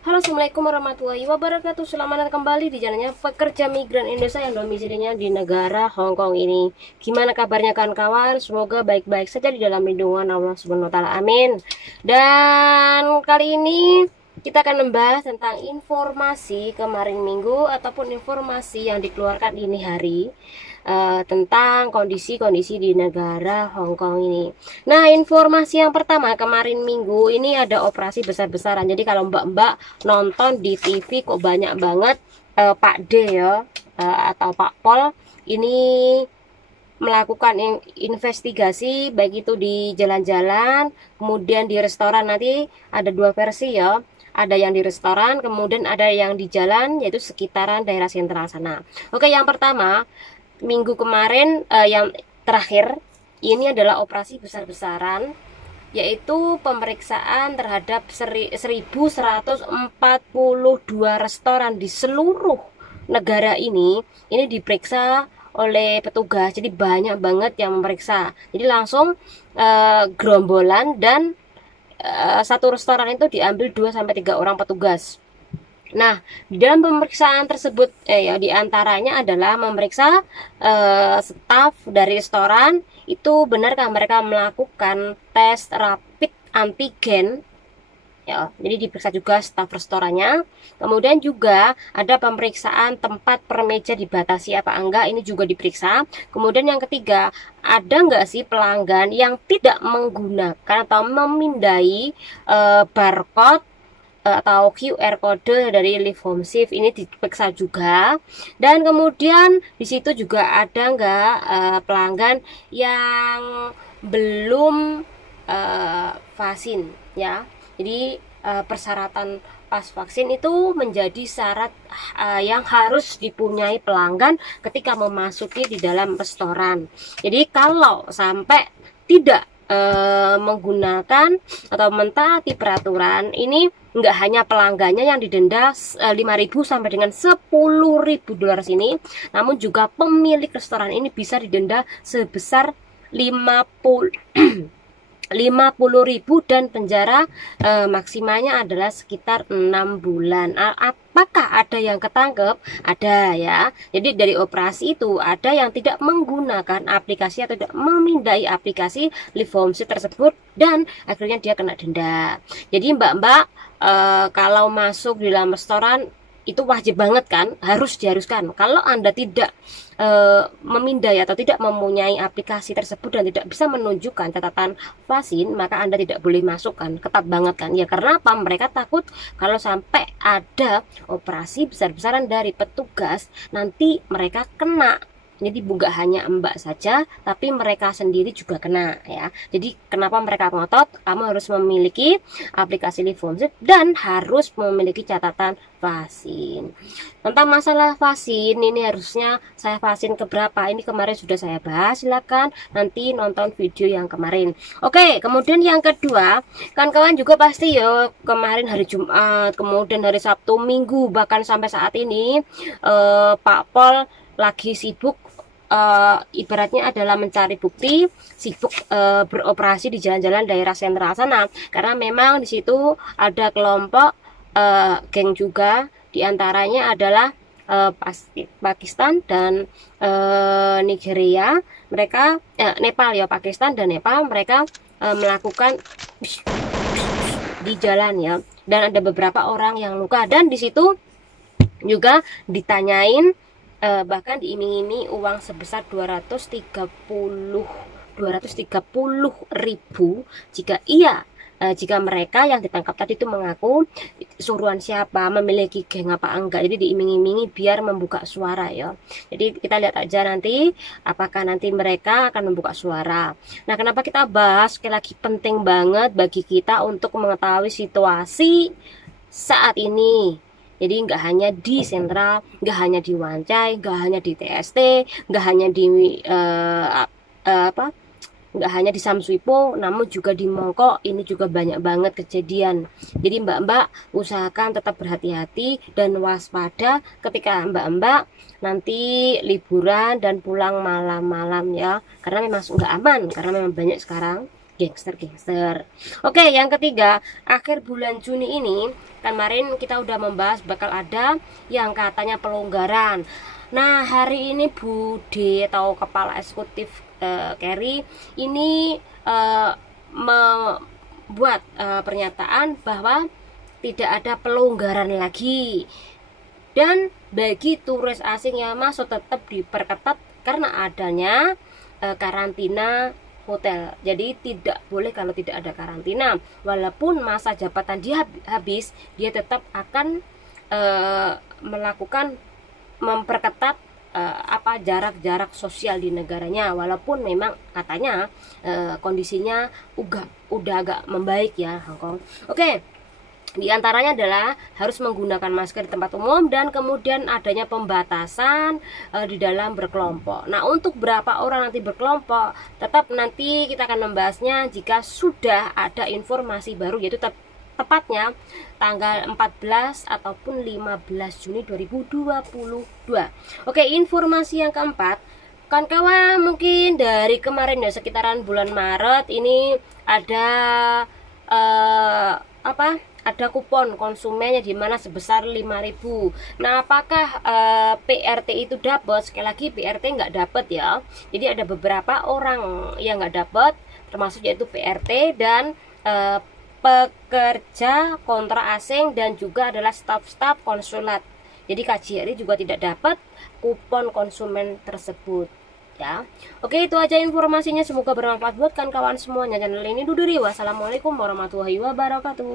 Halo, assalamualaikum warahmatullahi wabarakatuh. Selamat datang kembali di channelnya pekerja migran Indonesia yang domisilinya di negara Hong Kong ini. Gimana kabarnya kawan-kawan? Semoga baik-baik saja di dalam lindungan Allah Subhanahu wa Ta'ala. Amin. Dan kali ini kita akan membahas tentang informasi kemarin minggu ataupun informasi yang dikeluarkan ini hari tentang kondisi-kondisi di negara Hong Kong ini. Nah, informasi yang pertama, kemarin minggu ini ada operasi besar-besaran. Jadi kalau mbak-mbak nonton di TV kok banyak banget Pak D ya, atau Pak Pol ini melakukan investigasi, baik itu di jalan-jalan, kemudian di restoran. Nanti ada dua versi ya, ada yang di restoran, kemudian ada yang di jalan, yaitu sekitaran daerah sentral sana. Oke, yang pertama minggu kemarin, yang terakhir ini adalah operasi besar-besaran, yaitu pemeriksaan terhadap 1142 restoran di seluruh negara ini diperiksa oleh petugas. Jadi banyak banget yang memeriksa. Jadi langsung gerombolan, dan satu restoran itu diambil 2-3 orang petugas. Nah, di dalam pemeriksaan tersebut diantaranya adalah memeriksa staf dari restoran itu benarkah mereka melakukan tes rapid antigen ya. Jadi diperiksa juga staf restorannya. Kemudian juga ada pemeriksaan tempat per meja dibatasi apa enggak, ini juga diperiksa. Kemudian yang ketiga, ada enggak sih pelanggan yang tidak menggunakan atau memindai barcode atau QR kode dari Live Home Shift, ini diperiksa juga. Dan kemudian di situ juga ada enggak pelanggan yang belum vaksin ya. Jadi persyaratan pas vaksin itu menjadi syarat yang harus dipunyai pelanggan ketika memasuki di dalam restoran. Jadi kalau sampai tidak menggunakan atau mentaati peraturan ini, nggak hanya pelanggannya yang didenda 5.000 sampai dengan 10.000 dolar sini, namun juga pemilik restoran ini bisa didenda sebesar 50.000 dan penjara maksimalnya adalah sekitar 6 bulan. Apakah ada yang ketangkep? Ada ya. Jadi dari operasi itu ada yang tidak menggunakan aplikasi atau tidak memindai aplikasi Live Home Shift tersebut, dan akhirnya dia kena denda. Jadi mbak-mbak kalau masuk di dalam restoran itu wajib banget kan, diharuskan. Kalau Anda tidak memindai atau tidak mempunyai aplikasi tersebut dan tidak bisa menunjukkan catatan vaksin, maka Anda tidak boleh masuk kan, ketat banget kan ya. Karena apa? Mereka takut kalau sampai ada operasi besar-besaran dari petugas, nanti mereka kena. Jadi bukan hanya mbak saja, tapi mereka sendiri juga kena ya. Jadi kenapa mereka ngotot? Kamu harus memiliki aplikasi Live Home Shift dan harus memiliki catatan vaksin. Tentang masalah vaksin ini, harusnya saya vaksin keberapa, ini kemarin sudah saya bahas, silakan nanti nonton video yang kemarin. Oke, kemudian yang kedua, kawan-kawan juga pasti ya, kemarin hari Jumat, kemudian hari Sabtu, Minggu, bahkan sampai saat ini Pak Pol lagi sibuk, ibaratnya adalah mencari bukti, sibuk beroperasi di jalan-jalan daerah sentral sana, karena memang di situ ada kelompok geng juga, diantaranya adalah Pakistan dan Nigeria. Mereka Nepal ya, Pakistan dan Nepal, mereka melakukan di jalan ya, dan ada beberapa orang yang luka, dan di situ juga ditanyain, bahkan diiming-imingi uang sebesar 230.000 jika mereka yang ditangkap tadi itu mengaku suruhan siapa, memiliki geng apa enggak. Jadi diiming-imingi biar membuka suara ya. Jadi kita lihat aja nanti apakah nanti mereka akan membuka suara. Nah, kenapa kita bahas? Sekali lagi penting banget bagi kita untuk mengetahui situasi saat ini. Jadi nggak hanya di sentral, nggak hanya di Wancai, nggak hanya di TST, nggak hanya di nggak hanya di Samsuipo, namun juga di Mongkok ini juga banyak banget kejadian. Jadi mbak-mbak usahakan tetap berhati-hati dan waspada ketika mbak-mbak nanti liburan dan pulang malam-malam ya, karena memang nggak aman, karena memang banyak sekarang gangster-gangster. Oke, yang ketiga, akhir bulan Juni ini kemarin kita udah membahas bakal ada yang katanya pelonggaran. Nah, hari ini Budi atau Kepala Eksekutif Keri ini membuat pernyataan bahwa tidak ada pelonggaran lagi, dan bagi turis asing yang masuk tetap diperketat karena adanya karantina hotel. Jadi tidak boleh kalau tidak ada karantina, walaupun masa jabatan dia habis, dia tetap akan melakukan memperketat jarak-jarak sosial di negaranya, walaupun memang katanya kondisinya udah agak membaik ya Hong Kong. Oke. Di antaranya adalah harus menggunakan masker di tempat umum, dan kemudian adanya pembatasan di dalam berkelompok. Nah, untuk berapa orang nanti berkelompok, tetap nanti kita akan membahasnya jika sudah ada informasi baru, yaitu tepatnya tanggal 14 ataupun 15 Juni 2022. Oke, informasi yang keempat, kawan-kawan mungkin dari kemarin ya, sekitaran bulan Maret ini ada ada kupon konsumennya di mana sebesar 5.000. Nah, apakah PRT itu dapat? Sekali lagi PRT nggak dapat ya. Jadi ada beberapa orang yang nggak dapat, termasuk yaitu PRT dan pekerja kontrak asing dan juga adalah staf-staf konsulat. Jadi KJRI juga tidak dapat kupon konsumen tersebut. Ya. Oke, itu aja informasinya, semoga bermanfaat buat kawan-kawan semuanya. Channel ini Duduri. Wassalamualaikum warahmatullahi wabarakatuh.